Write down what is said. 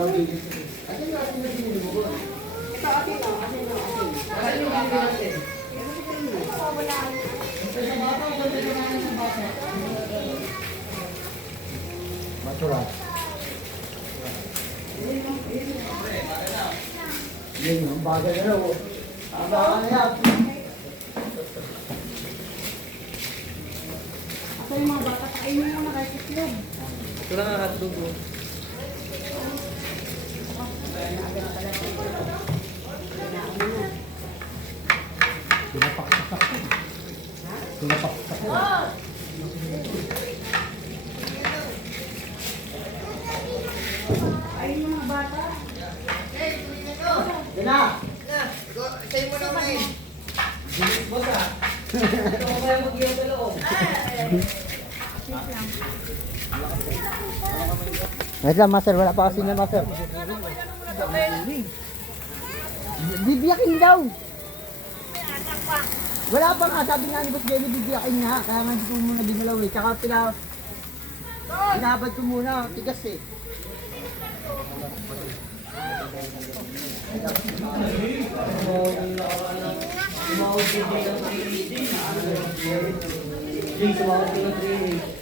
Maturat. Yun yung bagay na raw. Ang baka na yan. Ako yung mga bata, kainin mo na kahit itlog. Ito lang ang hotdog mo. Pinapaksak ko. Pinapaksak ko. Kainin mo mga bata. Yan na! Sa'yo mo naman eh. Bilis mo sa. Ito ko kayo mag-iyaw sa loob. Wait lang, master. Wala pa kasi na, master. Bibiyakin daw. Wala pa nga. Sabi nga ni Boss Jelly, bibiyakin nga. Kaya nga hindi ko muna dinalaw eh. Tsaka pinabad ko muna. Tigas eh. Tumawag din ng 3 Sumawag din ng 3